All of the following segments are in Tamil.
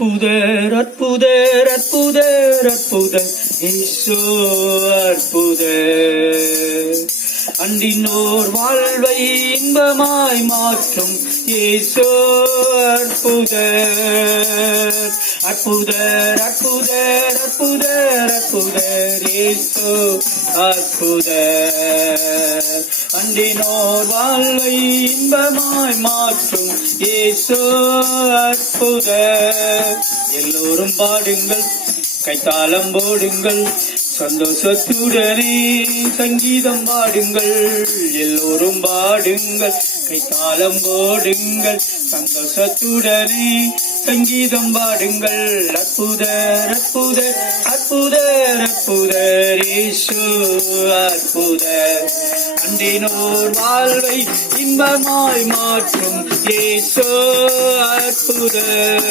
அற்புதர் அற்புதர் அற்புதர் அற்புதர் இயேசு அற்புதர். அண்டினோர் வாழ்வை இன்பமாய் மாற்றும் இயேசு அற்புதர். அற்புதர் அற்புதர் அற்புதர் அற்புதர் இயேசு அற்புதர். அண்டினோர் வாழ்வை இன்பமாய் மாற்றும் இயேசு அற்புதர். எல்லோரும் பாடுங்கள், கைத்தாளம் போடுங்கள், சந்தோஷத்துடனே சங்கீதம் பாடுங்கள். எல்லோரும் பாடுங்கள், கைத்தாளம் போடுங்கள், சந்தோஷத்துடனே சங்கீதம் பாடுங்கள். அற்புதர் அற்புதர் அற்புதர் அற்புதர் இயேசு அற்புதர். அண்டினோர் வாழ்வை இன்பமாய் மாற்றும் இயேசு அற்புதர்.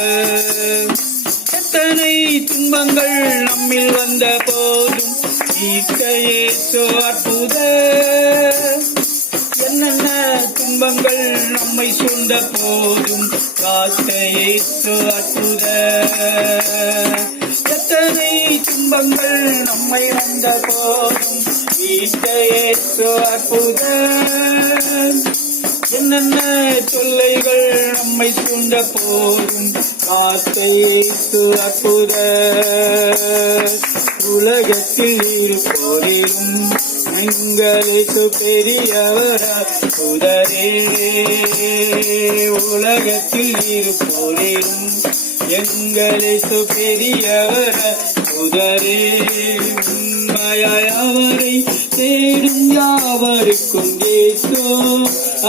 எத்தனை துன்பங்கள் நம்மில் வந்த போதும் ஈர்த்த இயேசு அற்புதர். என்னென்ன துன்பங்கள் நம்மை சூழ்ந்த போதும் காத்த இயேசு அற்புதர். எத்தனை துன்பங்கள் நம்மை வந்த போதும் ஈர்த்த இயேசு அற்புதர். என்னென்ன தொல்லைகள் நம்மை சூழ்ந்த போதும் காத்த இயேசு அற்புதர். உலகத்தில் இருப்போரிலும் எங்களுக்கு பெரியவர் அற்புதரே. உலகத்தில் இருப்போரிலும் எங்களுக்கு பெரியவர் அற்புதரே. உண்மையாய் அவரை தேடும் யாவருக்கும் இயேசு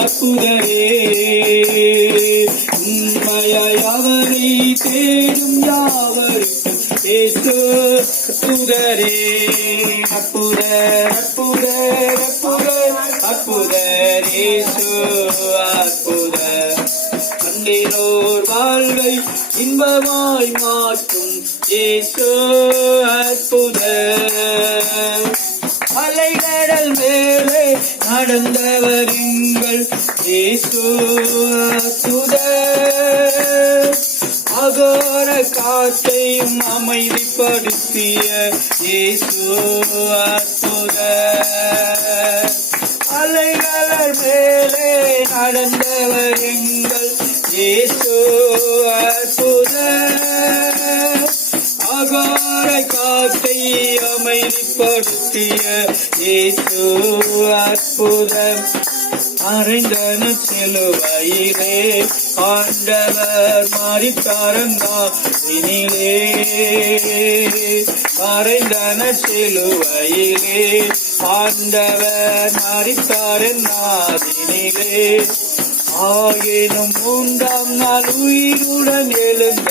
அற்புதரே. உண்மையாய் அவரை தேடும் யாவருக்கும் இயேசு அற்புதரே. அற்புதர் அற்புதர் அற்புதர் அற்புதர் இயேசு அற்புதர். அண்டினோர் வாழ்வை இன்பமாய் மாற்றும் இயேசு அற்புதர். அலைகடல் மேலே நடந்தவர் எங்கள் இயேசு அற்புதர். அகோர காற்றையும் அமைதிப்படுத்திய இயேசு அற்புதர். அலைகடல் மேலே நடந்தவர் எங்கள் இயேசு அற்புதர். அகோர காற்றை அமைதிப்படுத்திய இயேசு அற்புதர். அறைந்தன சிலுவையிலே ஆண்டவர் மரித்தாரங்காவினிலே. அறைந்தன சிலுவையிலே ஆண்டவர் மரித்தாரங்காவினிலே. ஆயினும் 3ஆம் நாள் உயிருடன் எழுந்த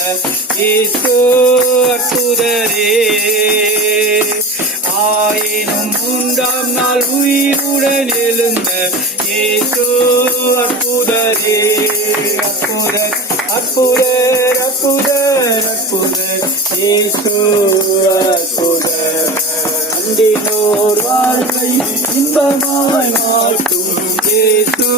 இயேசு அற்புதரே. ஆயினும் 3ஆம் நாள் உயிருடன் எழுந்த இயேசு அற்புதரே. அற்புதர் அற்புதர் அற்புதர் அற்புதர் இயேசு அற்புதர். அண்டினோர் வாழ்வை இன்பமாய் மாற்றும் இயேசு